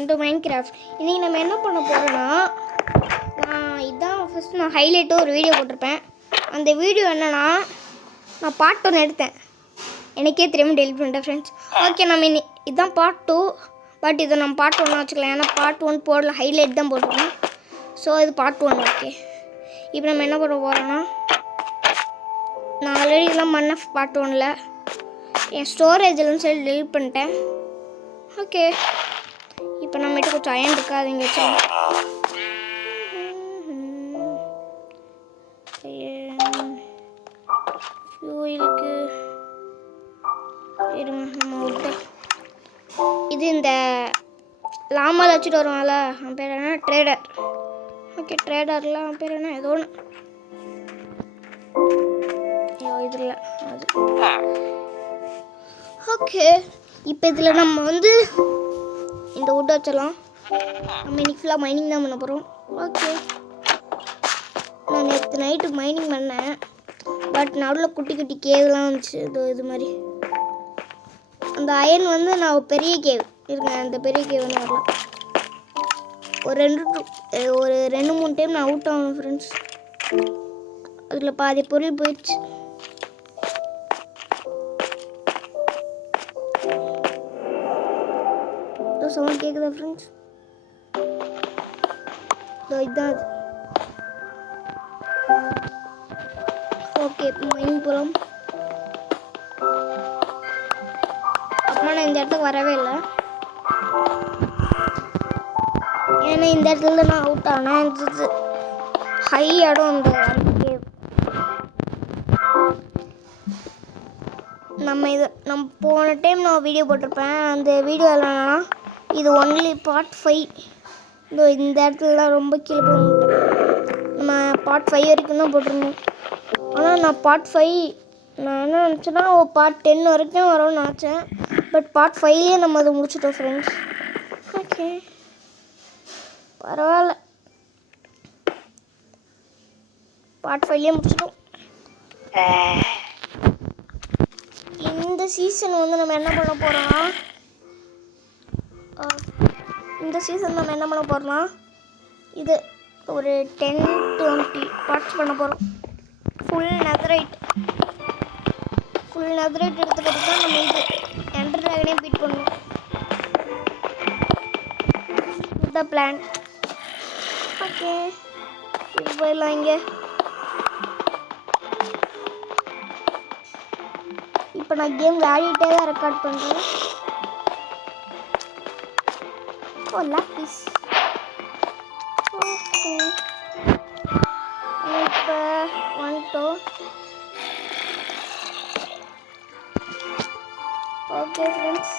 Welcome to Minecraft. இன்றைக்கி நம்ம என்ன பண்ண போகிறோன்னா, இதான் ஃபஸ்ட்டு நான் ஹைலைட்டு ஒரு வீடியோ போட்டிருப்பேன். அந்த வீடியோ என்னென்னா, நான் பார்ட் 1 எடுத்தேன், எனக்கே தெரியாமல் டெலிட் பண்ணிட்டேன் ஃப்ரெண்ட்ஸ். ஓகே, நம்ம இதுதான் பார்ட் 2, பட் இதை நம்ம பார்ட் 1 வச்சுக்கலாம். ஏன்னா பார்ட் 1 போடல, ஹைலைட் தான் போட்டிருக்கேன். ஸோ இது பார்ட் 1. ஓகே, இப்போ நம்ம என்ன பண்ண போகிறோன்னா, நான் ஆல்ரெடி இதெல்லாம் பண்ண பார்ட் 1ல் என் ஸ்டோரேஜ்லன்னு சொல்லி டெலிட் பண்ணிட்டேன். ஓகே, இப்போ நம்மகிட்ட கொஞ்சம் அயன் இருக்கா, அது இங்கே வச்சு ஃபியூலுக்கு இருங்க. நம்ம விட்டு இது இந்த லாமால் வச்சுட்டு வருவாங்கல்ல, அவன் பேர் என்ன, ட்ரேடர். ஓகே, ட்ரேடரில் அவன் பேர் என்ன, ஏதோ ஒன்று, இதில் அது. ஓகே, இப்போ இதில் நம்ம வந்து இந்த வுட் வச்சிடலாம். நம்ம இன்னைக்கு ஃபுல்லாக மைனிங் தான் பண்ண போகிறோம். ஓகே, நான் நேற்று நைட்டு மைனிங் பண்ணேன், பட் நடுவில் குட்டி குட்டி கேவ்லாம் வந்துச்சு. இது மாதிரி அந்த அயன் வந்து நான் பெரிய கேவ் இருக்கேன், அந்த பெரிய கேவ் வந்து வரலாம். ஒரு 2-3 டைம் நான் அவுட் ஆகணும் ஃப்ரெண்ட்ஸ். அதில் பாதி பொருள் போயிடுச்சு. சவுண்ட் கேட்குதா ஃப்ரெண்ட்ஸ்? இதுதான் அது. ஓகே, இப்போ மைனிங் போகலாம். அப்புறம் நான் இந்த இடத்துக்கு வரவே இல்லை, ஏன்னா இந்த இடத்துல நான் அவுட் ஆனேன். இது ஹை இடம். இந்த கேவ் நம்ம போன டைம் நான் வீடியோ போட்டிருப்பேன். அந்த வீடியோ என்னன்னா, இது ஒன்லி பார்ட் 5. இந்த இடத்துல ரொம்ப கீழே போகணும். நம்ம பார்ட் 5 வரைக்கும் தான் போட்டிருந்தோம். ஆனால் நான் பார்ட் 5 நான் என்ன நினச்சேன்னா பார்ட் 10 வரைக்கும் வரும்னு நினச்சேன். பட் பார்ட் 5லேயே நம்ம அதை முடிச்சிட்டோம் ஃப்ரெண்ட்ஸ். ஓகே, பரவாயில்ல, பார்ட் 5லேயே முடிச்சிட்டோம். இந்த சீசன் வந்து நம்ம என்ன பண்ண போகிறோம்னா, இது ஒரு 10-20 பார்ட்ஸ் பண்ண போகிறோம். ஃபுல் நெதரைட் எடுத்துக்கிட்டு தான் நம்ம இது எண்டர் ட்ராகனே பீட் பண்ணணும். இந்த பிளான். ஓகே, இப்போ போயிடலாம். இங்கே இப்போ நான் கேம் விளையாடிட்டே தான் ரெக்கார்ட் பண்ணுறேன். ஓ, லாப்பிஸ். ஓகே, இப்போ வந்துட்டோம். ஓகே ஃப்ரெண்ட்ஸ்,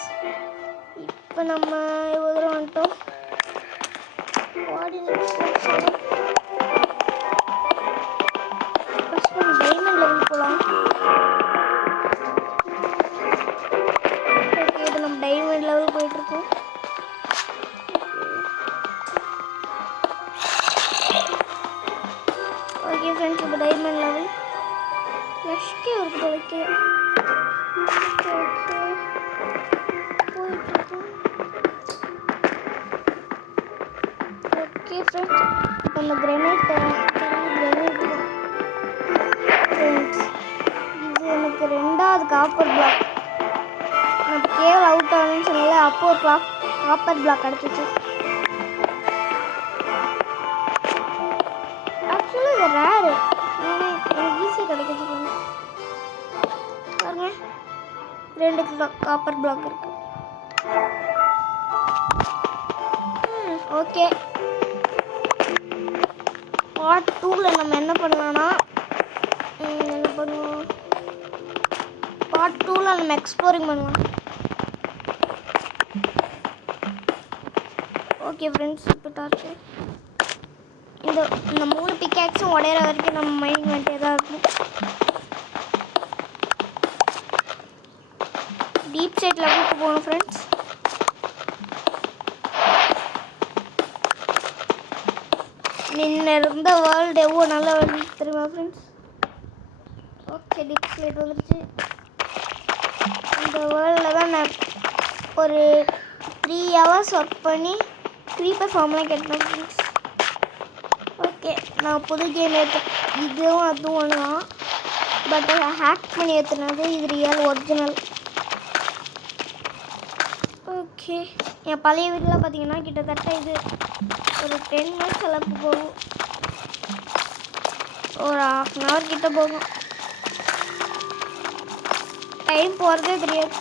இப்போ நம்ம இவ்வளோ தூரம் வந்துட்டோம். டைமண்ட் லெவல் போகலாம். ஓகே, இப்போ நம்ம டைமண்ட் லெவல் போயிட்டுருக்கோம். ஓகே ஃப்ரெண்ட்ஸ், இப்போ டைமண்ட் லெவல் லஷ்கே இருக்குது. ஓகே, போயிட்டுருக்கோம். ஓகே ஃப்ரெண்ட்ஸ், இப்போ நம்ம கிரெனேட் ஃப்ரெண்ட்ஸ், இது எனக்கு 2வது காப்பர் பிளாக். நம்ம கேவ் அவுட் ஆகணும்னு சொன்னால அப்போ ஒரு காப்பர் பிளாக் கிடச்சிச்சு. ஆக்சுவலி இது ரேரு, எனக்கு ஈஸியாக கிடைக்கிச்சு பாருங்க. 2 காப்பர் பிளாக் இருக்கு. ஓகே, பார்ட் 2ல் நம்ம என்ன பண்ணலாம்னா, பார்ட் 2ல் நம்ம எக்ஸ்ப்ளோரிங் பண்ணலாம். ஓகே ஃப்ரெண்ட்ஸ், இப்போ டார்ச்சு இந்த 3 பிக்காக்ஸும் உடையிற வரைக்கும் நம்ம மைண்ட் பண்ணிட்டே தான் இருக்கும். டீப் சைட் லெவலுக்கு போகணும் ஃப்ரெண்ட்ஸ். இருந்த வேர்ல்டு எவ்வளோ நல்லா வந்து தெரியுமா ஃப்ரெண்ட்ஸ்? ஓகே, டீப் சைட் வந்துடுச்சு. இந்த வேர்ல்டில் தான் நான் ஒரு 3 hours ஒர்க் பண்ணி க்ரீப்பர் ஃபார்ம்லாம் கேட்டேன் ஃப்ரெண்ட்ஸ். ஓகே, நான் புது கேம் இதுவும் அதுவும் ஒன்று தான். பட் ஹேக் பண்ணி ஏற்றுனது இது ரியல் ஒரிஜினல். ஓகே, என் பழைய வீடெலாம் பார்த்தீங்கன்னா கிட்டத்தட்ட இது ஒரு 10 minutes அளவுக்கு போகும். ஒரு 1/2 hour கிட்ட போகும். டைம் போகிறதே தெரியாது.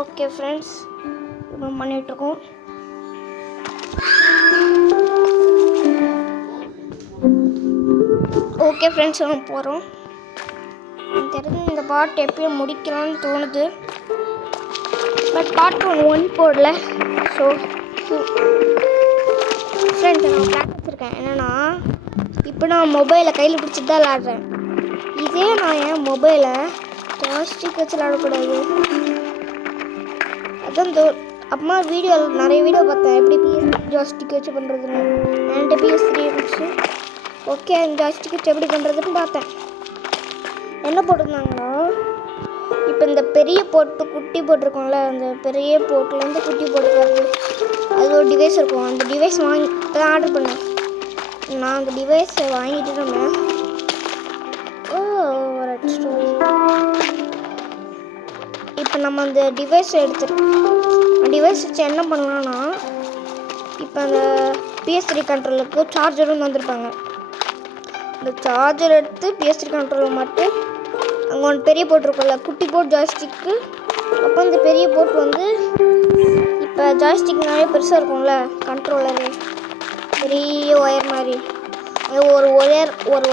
ஓகே ஃப்ரெண்ட்ஸ், இப்போ பண்ணிகிட்ருக்கோம். ஓகே ஃப்ரெண்ட்ஸ், நம்ம போகிறோம். தெரிஞ்சு இந்த பாட்டு எப்பயும் முடிக்கலாம்னு தோணுது. பட் பார்ட் 1 போடல. ஸோ ஃப்ரெண்ட்ஸ், நான் பிளான் வச்சுருக்கேன். என்னென்னா, இப்போ நான் மொபைலை கையில் பிடிச்சிட்டு தான் விளாட்றேன். இதே நான் என் மொபைலை ஜாய்ஸ்டிக் வச்சு விளாடக்கூடாது. அதான் அம்மா வீடியோவில் நிறைய வீடியோ பார்த்தேன் எப்படி PS ஜாய்ஸ்டிக் வச்சு பண்ணுறதுன்னு. என்கிட்ட PS3 இருந்துச்சு. ஓகே, அந்த ஜாய்ஸ்டிக் வச்சு எப்படி பண்ணுறதுன்னு பார்த்தேன். என்ன போட்டிருந்தாங்கன்னா, இப்போ இந்த பெரிய போட்டு குட்டி போட்டிருக்கோம்ல, அந்த பெரிய போட்டுலேருந்து குட்டி போட்டுக்கிறது அது ஒரு டிவைஸ் இருக்கும். அந்த டிவைஸ் வாங்கி தான் ஆர்டர் பண்ணேன். நான் அந்த டிவைஸை வாங்கிட்டு இருந்தேன். இப்போ நம்ம அந்த டிவைஸை டிவைஸ் வச்சு என்ன பண்ணலான்னா, இப்போ அந்த PS3 கண்ட்ரோலுக்கு சார்ஜரும் வந்திருப்பாங்க. இந்த சார்ஜர் எடுத்து PS3 கண்ட்ரோலில் மட்டும் அங்கே ஒன்று பெரிய போர்ட் இருக்கும்ல, குட்டி போர்ட் ஜாய்ஸ்டிக்கு. அப்போ இந்த பெரிய போர்ட் வந்து இப்போ ஜாய்ஸ்டிக் நிறைய பெருசாக இருக்கும்ல, கண்ட்ரோலரு பெரிய ஒயர் மாதிரி. அது ஒரு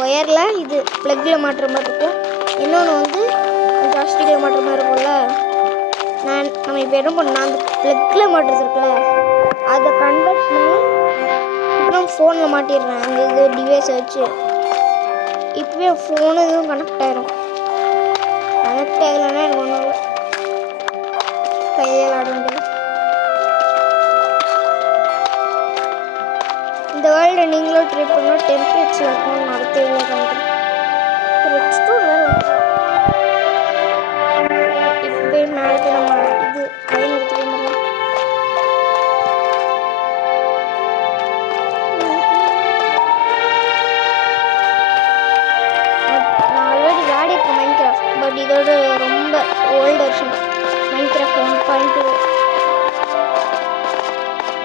ஒயரில் இது ப்ளக்கில் மாட்டுற மாதிரி இருக்கும். இன்னொன்று வந்து ஜாய்ஸ்டிக்கில் மாட்டுற மாதிரி இருக்கும்ல. நம்ம இப்போ என்ன பண்ணோம், அந்த ப்ளக்கில் மாட்டுறது இருக்குல்ல, அதை கன்வெர்ட் பண்ணி இப்போ நான் ஃபோனில் மாட்டிடுறேன். அந்த இது டிவைஸை வச்சு இப்போவே ஃபோனு எதுவும் கனெக்ட் ஆகிரும். கனெக்ட் ஆகலைன்னா எனக்கு ஒன்றும் இல்லை, கையில் ஆட முடியாது. இந்த வேர்ல்டை நீங்களும் ட்ரை பண்ணால் டெம்ப்ளேட்ஸில் இருக்கும். அடுத்த வீடியோ காமிக்கிறேன். ரெட்ஸ்டோன் வேறு இப்போயே மேலே நம்ம இது கையில் எடுத்துகிட்டு வந்துடலாம். நான் ஆல்ரெடி விளையாடிருக்கேன் மைன்கிராஃப்ட். பட் இதோட ரொம்ப ஓல்டு வெர்ஷன் மைன்கிராஃப்ட் 1.2.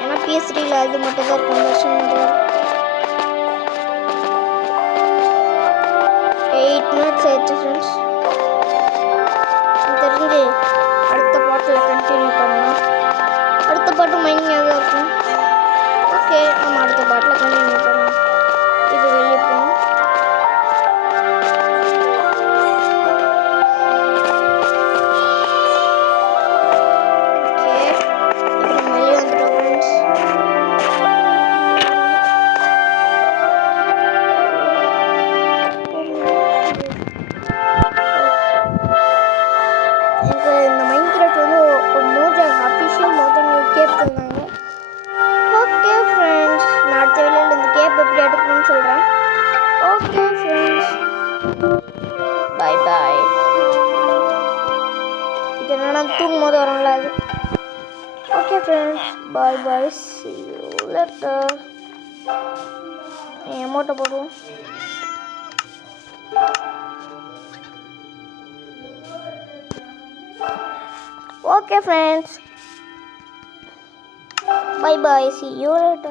ஏன்னா PS3ல அது மட்டும் தான் இருக்கும், வெர்ஷன் மட்டும் தான். 8 minutes ஆயிடுச்சு ஃப்ரெண்ட்ஸ். தெரிஞ்சு அடுத்த பாட்டில் கண்டினியூ பண்ணலாம். அடுத்த பாட்டு மைனிங்காக தான் இருக்கும். ஓகே, நம்ம அடுத்த பாட்டில் கண்டினியூ பண்ணலாம். இப்போ வெளியே போகணும். ஓகே, இப்போ நம்ம வெளியே வந்துட்டோம் ஃப்ரெண்ட்ஸ். எனக்கு இந்த மைன்கிராஃப்ட் வந்து ஒரு மோஜாங் அஃபிஷியல் மோஜாங் கேப் தந்தாங்க. ஓகே ஃப்ரெண்ட்ஸ், நான் அடுத்த வீடியோவில் இந்த கேப் எப்படி எடுக்கணும்னு சொல்கிறேன். Okay friends, bye bye. இது என்னன்னா தூங்கும் போது வரும்ல அது. Okay friends, bye bye, see you later. அமௌண்ட்டை போடுவோம். Okay friends, bye bye, see you later.